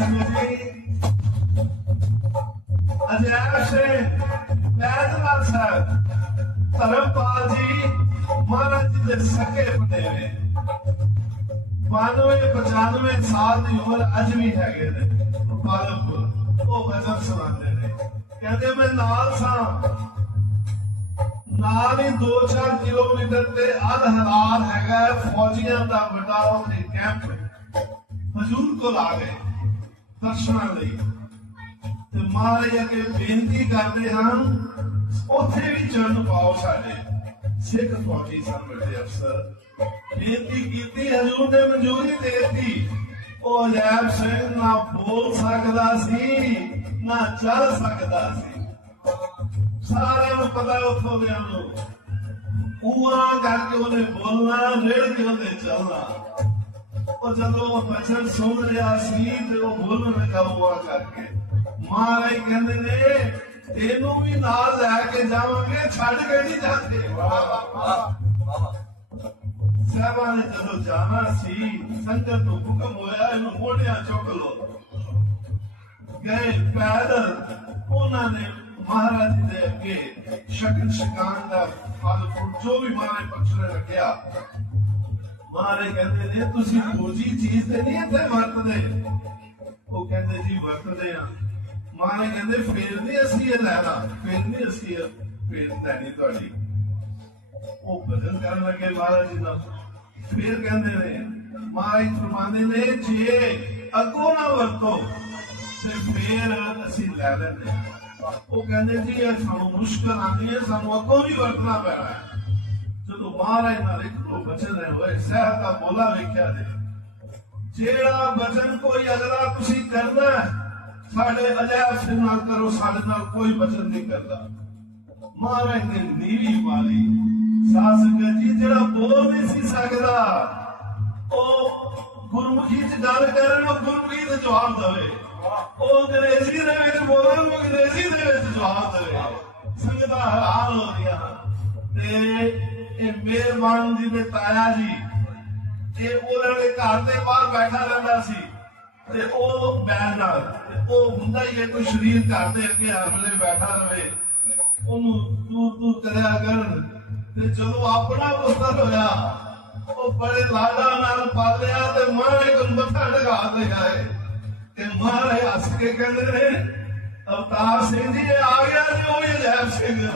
ਸੰਗਤ ਜੀ ਅਜੈਬ ਸਿੰਘ ਮੈਦਵਾਲ ਸਾਹਿਬ ਧਰਮਪਾਲ ਜੀ ਮਹਾਰਾਜ ਜੀ ਦੇ ਸਕੇ ਬਟੇਰੇ 92 95 ਸਾਲ ਦੀ ਉਮਰ ਅੱਜ ਵੀ ਹੈਗੇ ਨੇ ਪਾਲਮਪੁਰ ਉਹ ਭਜਨ ਸੁਣਾਉਂਦੇ ਨੇ ਕਹਿੰਦੇ ਮੈਂ ਨਾਲ ਸਾਂ ਨਾਲ ਹੀ 2-4 ਕਿਲੋਮੀਟਰ ਤੇ ਅਲ ਹਲਾਲ ਹੈਗਾ ਹੈ, ਫੌਜੀਆਂ ਦਾ ਵੱਡਾ ਉੱਥੇ ਕੈਂਪ ਹਜੂਰ ਕੋਲ ਆ ਗਏ ਦਰਸ਼ਨਾਂ ਲਈ। ਤੇ ਮਹਾਰਾਜ ਅੱਗੇ ਬੇਨਤੀ ਕਰਦੇ ਹਨ ਉੱਥੇ ਵੀ ਚਰਨ ਪਾਓ ਸਾਡੇ। ਸਿੱਖ ਫੌਜੀ ਸਨ ਵੱਡੇ ਅਫਸਰ। ਬੇਨਤੀ ਕੀਤੀ, ਹਜੂਰ ਨੇ ਮਨਜ਼ੂਰੀ ਦੇ ਦਿੱਤੀ। ਉਹ ਅਜੈਬ ਸਿੰਘ ਨਾ ਬੋਲ ਸਕਦਾ ਸੀ, ਨਾ ਚੱਲ ਸਕਦਾ ਸੀ। ਸਾਰਿਆਂ ਨੂੰ ਪਤਾ ਉੱਥੋਂ ਦੇ ਨੂੰ। ਉਹਾਂ ਕਰਕੇ ਉਹਨੇ ਬੋਲਣਾ ਰੇੜ ਕੇ ਉਹਨੇ ਚੱਲਣਾ। ਉਹ ਜਦੋਂ ਉਹ ਬਚਨ ਸੁਣ ਰਿਹਾ ਸੀ ਤੇ ਉਹ ਬੋਲਣ ਲੱਗਾ ਉਹਾਂ ਕਰਕੇ, ਮਹਾਰਾਜ ਕਹਿੰਦੇ ਨੇ ਵੀ ਨਾਲ ਲੈ ਕੇ ਜਾਵਾਂਗੇ, ਛੱਡ ਕੇ ਨਹੀਂ ਜਾਂਦੇ। ਸਾਹਿਬਾਂ ਨੇ ਜਦੋਂ ਜਾਣਾ ਸੀ, ਸੰਗਤ ਨੂੰ ਹੁਕਮ ਹੋਇਆ, ਇਹਨੂੰ ਮੋਢਿਆਂ ਚੁੱਕ ਲੋ ਗਏ ਪੈਦਲ ਉਹਨਾਂ ਨੇ ਮਹਾਰਾਜ ਦੇ ਅੱਗੇ ਸ਼ਕਨ ਸ਼ਕਾਨ ਦਾ ਫਲ ਫੁੱਲ ਜੋ ਵੀ ਮਹਾਰਾਜ ਬਖਸ਼ਣ ਲੱਗਿਆ ਮਹਾਰਾਜ ਕਹਿੰਦੇ ਨੇ, ਤੁਸੀਂ ਦੂਜੀ ਚੀਜ਼ ਤੇ ਨਹੀਂ ਇੱਥੇ ਵਰਤਦੇ। ਉਹ ਕਹਿੰਦੇ, ਜੀ, ਵਰਤਦੇ ਆ ਮਹਾਰਾਜ ਕਹਿੰਦੇ, ਫੇਰ ਨਹੀਂ ਅਸੀਂ ਇਹ ਲੈਣਾ ਫੇਰ ਨਹੀਂ ਅਸੀਂ ਫੇਰ ਲੈਣੀ ਤੁਹਾਡੀ। ਉਹ ਭਜਨ ਕਰਨ ਲੱਗੇ ਮਹਾਰਾਜ ਜੀ ਨਾਲ ਫੇਰ ਕਹਿੰਦੇ ਨੇ ਮਹਾਰਾਜ ਫਰਮਾਉਂਦੇ ਨੇ ਜੇ ਅੱਗੋਂ ਨਾ ਵਰਤੋ, ਤੇ ਫਿਰ ਅਸੀਂ ਲੈ ਲੈਂਦੇ ਹਾਂ। ਉਹ ਕਹਿੰਦੇ, ਜੀ, ਇਹ ਸਾਨੂੰ ਮੁਸ਼ਕਲ ਆਉਂਦੀ ਹੈ, ਸਾਨੂੰ ਅੱਗੋਂ ਵੀ ਵਰਤਣਾ ਪੈਣਾ ਹੈ। ਜਦੋਂ ਮਹਾਰਾਜ ਨਾਲ ਇੱਕ ਦੋ ਬਚਨ ਹੈ ਹੋਏ ਸਹਿ ਦਾ ਬੋਲਾ ਵੇਖਿਆ ਦੇ। ਜਿਹੜਾ ਬਚਨ ਕੋਈ ਅਗਲਾ ਤੁਸੀਂ ਕਰਨਾ ਸਾਡੇ ਅਜੈਬ ਸਿੰਘ ਨਾਲ ਕਰੋ, ਸਾਡੇ ਨਾਲ ਕੋਈ ਬਚਨ ਨਹੀਂ ਕਰਦਾ। ਮਹਾਰਾਜ ਨੇ ਨੀਵੀ ਮਾਰੀ। ਸਾਸਕ ਜੀ ਜਿਹੜਾ ਬੋਲ ਨਹੀਂ ਸੀ ਸਕਦਾ, ਉਹ ਗੁਰਮੁਖੀ ਚ ਗੱਲ ਕਰਨ, ਉਹ ਗੁਰਮੁਖੀ ਚ ਜਵਾਬ ਦੇਵੇ। ਉਹ ਅੰਗਰੇਜ਼ੀ ਦੇ ਵਿੱਚ ਬੋਲਣ, ਉਹ ਅੰਗਰੇਜ਼ੀ ਦੇ ਵਿੱਚ ਜਵਾਬ ਦੇਵੇ। ਸੰਗਤਾਂ ਹੈਰਾਨ ਹੋ ਗਈਆਂ ਤੇ ਇਹ ਮਿਹਰਬਾਨ ਜੀ ਦੇ ਤਾਇਆ ਜੀ। ਤੇ ਉਹਨਾਂ ਦੇ ਘਰ ਦੇ ਬਾਹਰ ਬੈਠਾ ਰਹਿੰਦਾ ਸੀ। ਤੇ ਉਹ ਬੈਠ ਨਾਲ ਉਹ ਹੁੰਦਾ ਹੀ ਕੋਈ ਸ਼ਰੀਰ ਘਰ ਦੇ ਅੱਗੇ ਹਰ ਵੇਲੇ ਬੈਠਾ ਰਵੇ ਉਹਨੂੰ ਤੂੰ ਤੂੰ ਕਰਿਆ ਕਰਨ। ਤੇ ਜਦੋਂ ਆਪਣਾ ਪੁੱਤਰ ਹੋਇਆ, ਉਹ ਬੜੇ ਲਾਡਾ ਨਾਲ ਪਾਲਿਆ ਤੇ ਮਾਰੇ ਨੂੰ ਮੱਥਾ ਲਗਾ ਦੇ ਗਏ ਤੇ ਮਾਰੇ ਹੱਸ ਕੇ ਕਹਿੰਦੇ ਨੇ, ਅਵਤਾਰ ਸਿੰਘ ਜੀ, ਇਹ ਆ ਗਿਆ ਜੀ, ਉਹ ਵੀ ਜੈਬ ਸਿੰਘ